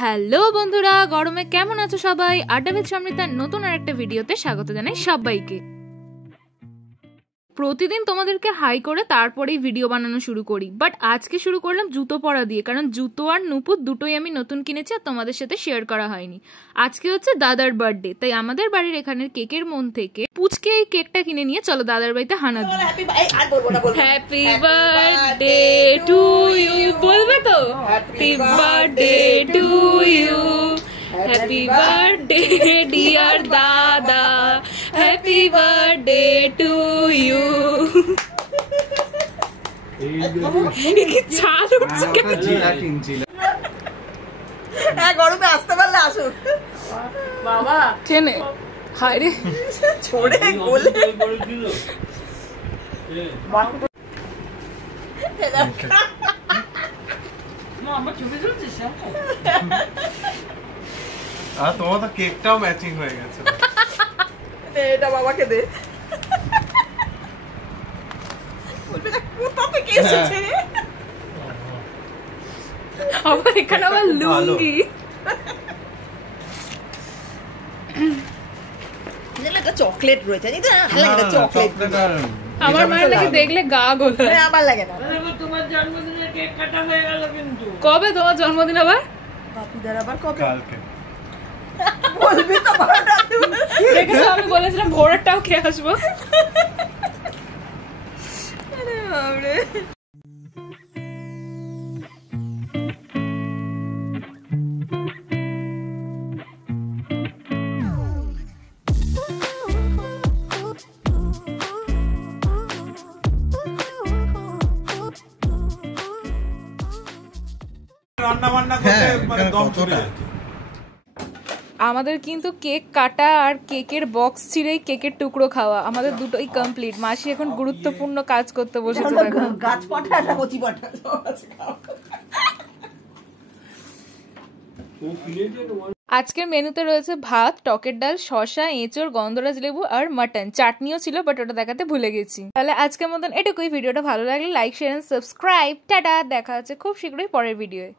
Hello বন্ধুরা, গরমে কেমন আছো সবাই? আড্ডাভেদ সমৃদ্ধার নতুন আরেকটা ভিডিওতে স্বাগত জানাই সবাইকে। প্রতিদিন তোমাদেরকে হাই করে তারপরেই ভিডিও বানানো শুরু করি, বাট আজকে শুরু করলাম জুতো পরা দিয়ে, কারণ জুতো আর নুপুর দুটোই আমি নতুন কিনেছি আর তোমাদের সাথে শেয়ার করা হয়নি। আজকে হচ্ছে দাদার বার্থডে, তাই আমাদের বাড়ির এখানের কেকের মন থেকে পুচকে এই কেকটা কিনে নিয়ে চলো দাদার বাড়িতে হানা দিই। হ্যাপি বার্থডে টু ইউ, বলবে তো? Happy birthday to you, happy birthday dear দাদা, হ্যাপি বার্থডে টু ইউ। গরমে আসতে পারলে আসুক বাবা। কেনে হায় রে ছোড়ে গোলে তোমার তো কেকটাও ম্যাচিং হয়ে গেছে। এটা বাবাকে দে। আবার এখানে আবার লুঙ্গি। চকলেট রয়েছে, আমার মায়ের লাগে দেখলে গা গোলায়। আমার লাগে না। তোমার জন্মদিনের কেক কাটা হয়ে গেল কিন্তু। কবে তোমার জন্মদিন আবার? বাপিদার আবার কবে? কালকে বলবি তো বারোটা। দেখেছো, আমি বলেছিলাম ভোরেরটাও খেয়ে আসবো। আরে বাবরে। আমাদের কিন্তু কেক কাটা আর কেকের বক্স ছিঁড়েই কেকের টুকরো খাওয়া, আমাদের দুটোই কমপ্লিট। মাসি এখন গুরুত্বপূর্ণ কাজ করতে বসেছে। গাছ পাঠা না কচি পাঠা। আজকের মেনুতে রয়েছে ভাত, টকের ডাল, শসা, এঁচড়, গন্ধরাজ লেবু আর মাটন। চাটনিও ছিল, বাট ওটা দেখাতে ভুলে গেছি। তাহলে আজকের মতন এটুকুই। ভিডিওটা ভালো লাগলে লাইক, শেয়ার এন্ড সাবস্ক্রাইব। টাটা, দেখা হচ্ছে খুব শীঘ্রই পরের ভিডিওয়ে।